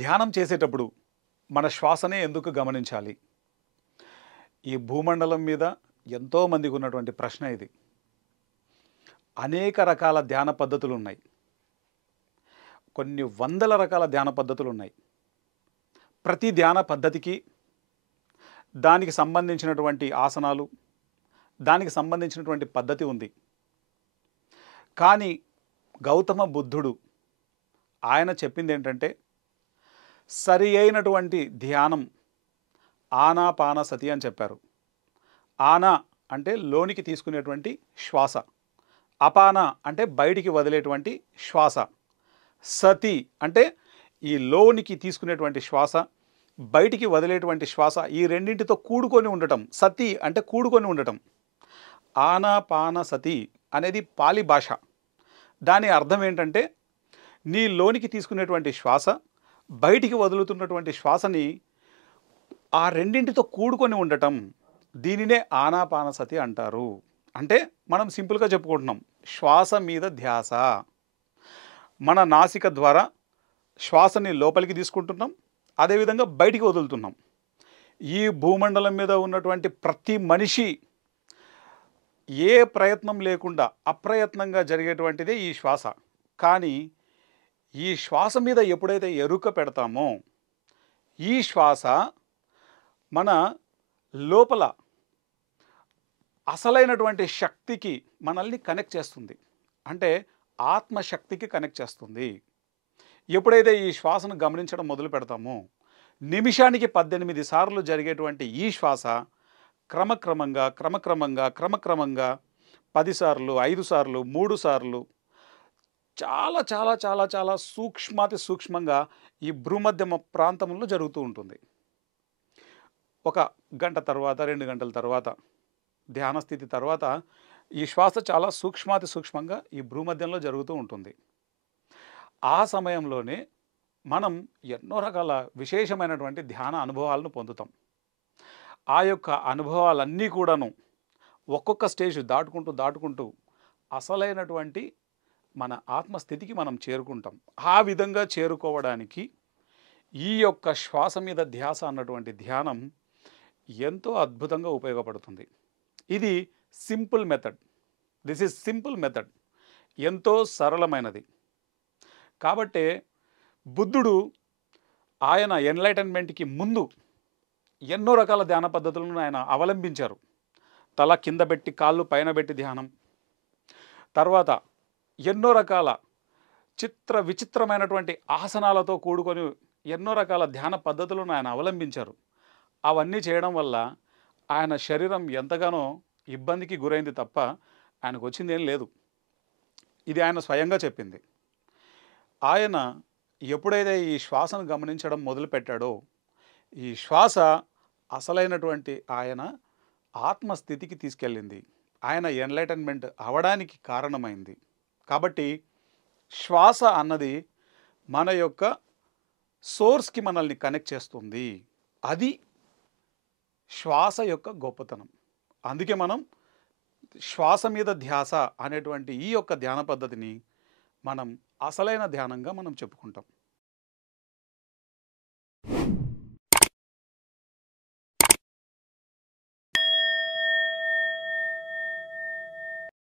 ధ్యానం చేసేటప్పుడు మన శ్వాసనే ఎందుకు గమనించాలి? ఈ భూమండలం మీద ఎంతో మందికి ఉన్నటువంటి ప్రశ్న ఇది. అనేక రకాల ధ్యాన పద్ధతులున్నాయి. కొన్ని వందల రకాల ధ్యాన పద్ధతులున్నాయి. ప్రతి ధ్యాన పద్ధతికి దానికి సంబంధించినటువంటి ఆసనాలు, దానికి సంబంధించినటువంటి పద్ధతి ఉంది. కానీ గౌతమ బుద్ధుడు ఆయన చెప్పిందేంటంటే, సరి అయినటువంటి ధ్యానం ఆనాపానసతి అని చెప్పారు. ఆనా అంటే లోనికి తీసుకునేటువంటి శ్వాస, అపాన అంటే బయటికి వదిలేటువంటి శ్వాస, సతి అంటే ఈ లోనికి తీసుకునేటువంటి శ్వాస, బయటికి వదిలేటువంటి శ్వాస, ఈ రెండింటితో కూడుకొని ఉండటం. సతి అంటే కూడుకొని ఉండటం. ఆనాపానసతి అనేది పాలి భాష. దాని అర్థం ఏంటంటే, నీ లోనికి తీసుకునేటువంటి శ్వాస, బయటికి వదులుతున్నటువంటి శ్వాసని ఆ రెండింటితో కూడుకొని ఉండటం. దీనినే ఆనాపానసతి అంటారు. అంటే మనం సింపుల్గా చెప్పుకుంటున్నాం, శ్వాస మీద ధ్యాస. మన నాసిక ద్వారా శ్వాసని లోపలికి తీసుకుంటున్నాం, అదేవిధంగా బయటికి వదులుతున్నాం. ఈ భూమండలం మీద ఉన్నటువంటి ప్రతి మనిషి ఏ ప్రయత్నం లేకుండా అప్రయత్నంగా జరిగేటువంటిదే ఈ శ్వాస. కానీ ఈ శ్వాస మీద ఎప్పుడైతే ఎరుక పెడతామో, ఈ శ్వాస మన లోపల అసలైనటువంటి శక్తికి మనల్ని కనెక్ట్ చేస్తుంది. అంటే ఆత్మశక్తికి కనెక్ట్ చేస్తుంది. ఎప్పుడైతే ఈ శ్వాసను గమనించడం మొదలు పెడతామో, నిమిషానికి 18 సార్లు జరిగేటువంటి ఈ శ్వాస క్రమక్రమంగా 10 సార్లు, 5 సార్లు, 3 సార్లు చాలా చాలా చాలా చాలా సూక్ష్మాతి సూక్ష్మంగా ఈ భ్రూమధ్యమ ప్రాంతంలో జరుగుతూ ఉంటుంది. ఒక గంట తర్వాత, 2 గంటల తర్వాత, ధ్యాన స్థితి తర్వాత ఈ శ్వాస చాలా సూక్ష్మాతి సూక్ష్మంగా ఈ భ్రూమధ్యంలో జరుగుతూ ఉంటుంది. ఆ సమయంలోనే మనం ఎన్నో రకాల విశేషమైనటువంటి ధ్యాన అనుభవాలను పొందుతాం. ఆ యొక్క అనుభవాలన్నీ కూడాను ఒక్కొక్క స్టేజ్ దాటుకుంటూ అసలైనటువంటి మన ఆత్మస్థితికి మనం చేరుకుంటాం. ఆ విధంగా చేరుకోవడానికి ఈ యొక్క శ్వాస మీద ధ్యాస అన్నటువంటి ధ్యానం ఎంతో అద్భుతంగా ఉపయోగపడుతుంది. ఇది simple method. This is simple method. ఎంతో సరళమైనది. కాబట్టే బుద్ధుడు ఆయన ఎన్లైటన్మెంట్కి ముందు ఎన్నో రకాల ధ్యాన పద్ధతులను ఆయన అవలంబించారు. తల కింద పెట్టి కాళ్ళు పైన పెట్టి ధ్యానం, తర్వాత ఎన్నో రకాల విచిత్రమైనటువంటి ఆసనాలతో కూడుకొని ఎన్నో రకాల ధ్యాన పద్ధతులను ఆయన అవలంబించారు. అవన్నీ చేయడం వల్ల ఆయన శరీరం ఎంతగానో ఇబ్బందికి గురైంది తప్ప ఆయనకు వచ్చింది ఏం లేదు. ఇది ఆయన స్వయంగా చెప్పింది. ఆయన ఎప్పుడైతే ఈ శ్వాసను గమనించడం మొదలుపెట్టాడో, ఈ శ్వాస అసలైనటువంటి ఆయన ఆత్మస్థితికి తీసుకెళ్ళింది. ఆయన ఎన్లైటన్మెంట్ అవడానికి కారణమైంది. కాబట్టి శ్వాస అన్నది మన యొక్క సోర్స్కి మనల్ని కనెక్ట్ చేస్తుంది. అది శ్వాస యొక్క గొప్పతనం. అందుకే మనం శ్వాస మీద ధ్యాస అనేటువంటి ఈ యొక్క ధ్యాన పద్ధతిని మనం అసలైన ధ్యానంగా మనం చెప్పుకుంటాం.